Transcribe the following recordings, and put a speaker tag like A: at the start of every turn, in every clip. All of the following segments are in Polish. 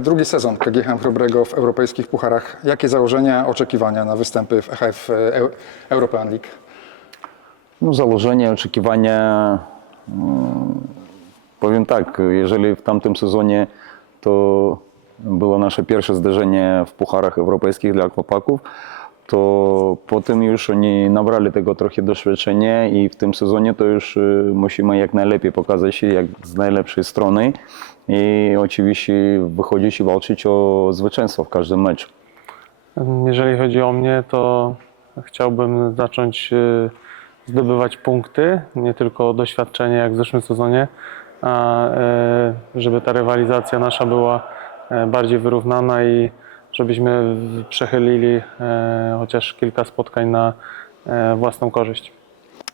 A: Drugi sezon KGHM Chrobrego w europejskich pucharach. Jakie założenia, oczekiwania na występy w EHF Eu- European League?
B: No, założenia, oczekiwania. mm, Powiem tak, jeżeli w tamtym sezonie to było nasze pierwsze zderzenie w pucharach europejskich dla chłopaków, to potem już oni nabrali tego trochę doświadczenia i w tym sezonie to już y, musimy jak najlepiej pokazać się jak z najlepszej strony i oczywiście wychodzić i walczyć o zwycięstwo w każdym meczu.
C: Jeżeli chodzi o mnie, to chciałbym zacząć y, zdobywać punkty, nie tylko doświadczenie jak w zeszłym sezonie, a y, żeby ta rywalizacja nasza była e, bardziej wyrównana i żebyśmy przechylili chociaż kilka spotkań na własną korzyść.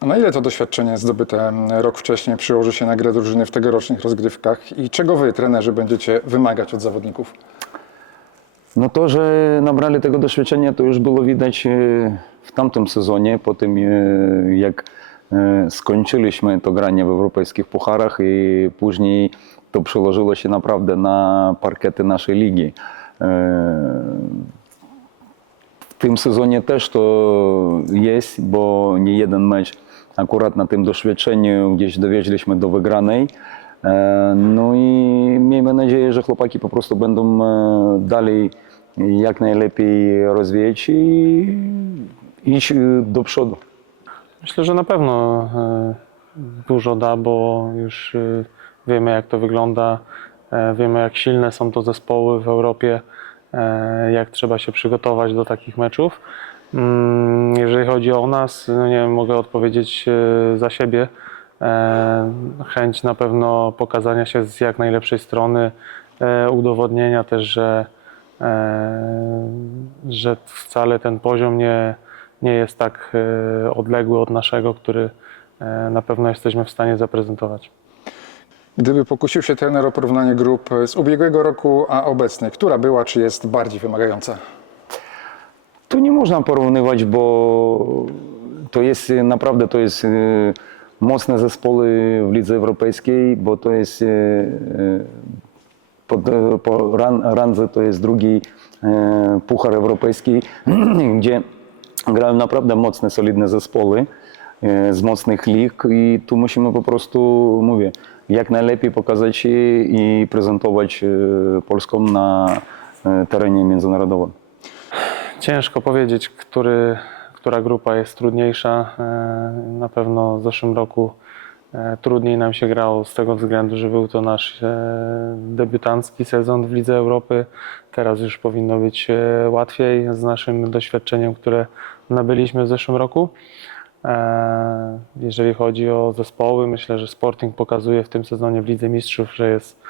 A: A na ile to doświadczenie zdobyte mm, rok wcześniej przyłoży się na grę drużyny w tegorocznych rozgrywkach i czego wy, trenerzy, będziecie wymagać od zawodników?
B: No to, że nabrali tego doświadczenia, to już było widać e, w tamtym sezonie, po tym e, jak e, skończyliśmy to granie w europejskich pucharach i później to przełożyło się naprawdę na parkety naszej ligi. W tym sezonie też to jest, bo nie jeden mecz akurat na tym doświadczeniu gdzieś dowieźliśmy do wygranej. E, No i miejmy nadzieję, że chłopaki po prostu będą e, dalej jak najlepiej rozwijać i iść e, do przodu.
C: Myślę, że na pewno dużo da, bo już wiemy jak to wygląda, wiemy jak silne są to zespoły w Europie, jak trzeba się przygotować do takich meczów. Mm, Jeżeli chodzi o nas, no nie wiem, mogę odpowiedzieć e, za siebie. E, Chęć na pewno pokazania się z jak najlepszej strony, e, udowodnienia też, że, że wcale ten poziom nie, nie jest tak odległy od naszego, który na pewno jesteśmy w stanie zaprezentować.
A: Gdyby pokusił się trener o porównanie grup z ubiegłego roku, a obecnej, która była czy jest bardziej wymagająca?
B: Tu nie można porównywać, bo to jest e, naprawdę to jest e, mocne zespoły w lidze europejskiej, bo to jest pod, e, po ran, randze to jest drugi puchar europejski, gdzie grają naprawdę mocne, solidne zespoły z mocnych lig i tu musimy po prostu, mówię, jak najlepiej pokazać i prezentować Polską na terenie międzynarodowym.
C: Ciężko powiedzieć, który, która grupa jest trudniejsza. E, Na pewno w zeszłym roku e, trudniej nam się grało z tego względu, że był to nasz e, debiutancki sezon w Lidze Europy. Teraz już powinno być łatwiej z naszym doświadczeniem, które nabyliśmy w zeszłym roku. Jeżeli chodzi o zespoły, myślę, że Sporting pokazuje w tym sezonie w Lidze Mistrzów, że jest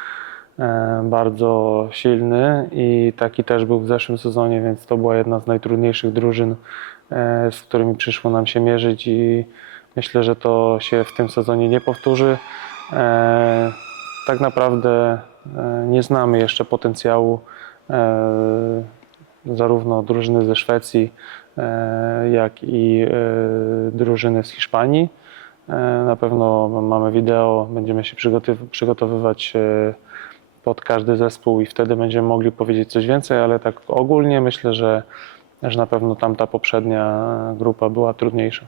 C: bardzo silny i taki też był w zeszłym sezonie, więc to była jedna z najtrudniejszych drużyn, e, z którymi przyszło nam się mierzyć i myślę, że to się w tym sezonie nie powtórzy. E, Tak naprawdę e, nie znamy jeszcze potencjału e, zarówno drużyny ze Szwecji, e, jak i e, drużyny z Hiszpanii. E, Na pewno mamy wideo, będziemy się przygotowywać e, pod każdy zespół i wtedy będziemy mogli powiedzieć coś więcej, ale tak ogólnie myślę, że, że na pewno tamta poprzednia grupa była trudniejsza.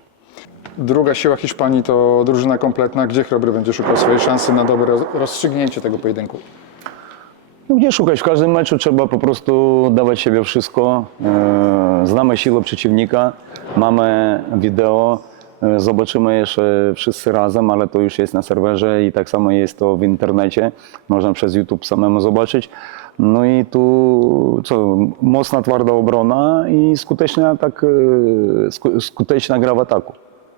A: Druga siła Hiszpanii to drużyna kompletna. Gdzie Chrobry będzie szukał swojej szansy na dobre roz- rozstrzygnięcie tego pojedynku?
B: No gdzie szukać? W każdym meczu trzeba po prostu dawać siebie wszystko. E, Znamy siłę przeciwnika, mamy wideo, zobaczymy jeszcze wszyscy razem, ale to już jest na serwerze i tak samo jest to w internecie. Można przez YouTube samemu zobaczyć. No i tu co, mocna, twarda obrona i skuteczna, tak, e, sku- skuteczna gra w ataku.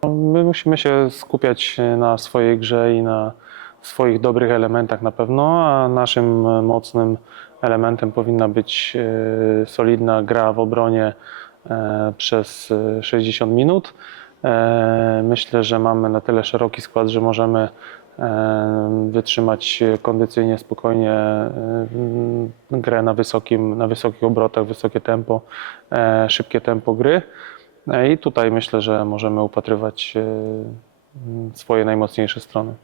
C: My musimy się skupiać na swojej grze i na swoich dobrych elementach na pewno, a naszym mocnym elementem powinna być e, solidna gra w obronie e, przez e, 60 minut. E, Myślę, że mamy na tyle szeroki skład, że możemy e, wytrzymać kondycyjnie, spokojnie e, grę na, wysokim, na wysokich obrotach, wysokie tempo, szybkie tempo gry. I tutaj myślę, że możemy upatrywać swoje najmocniejsze strony.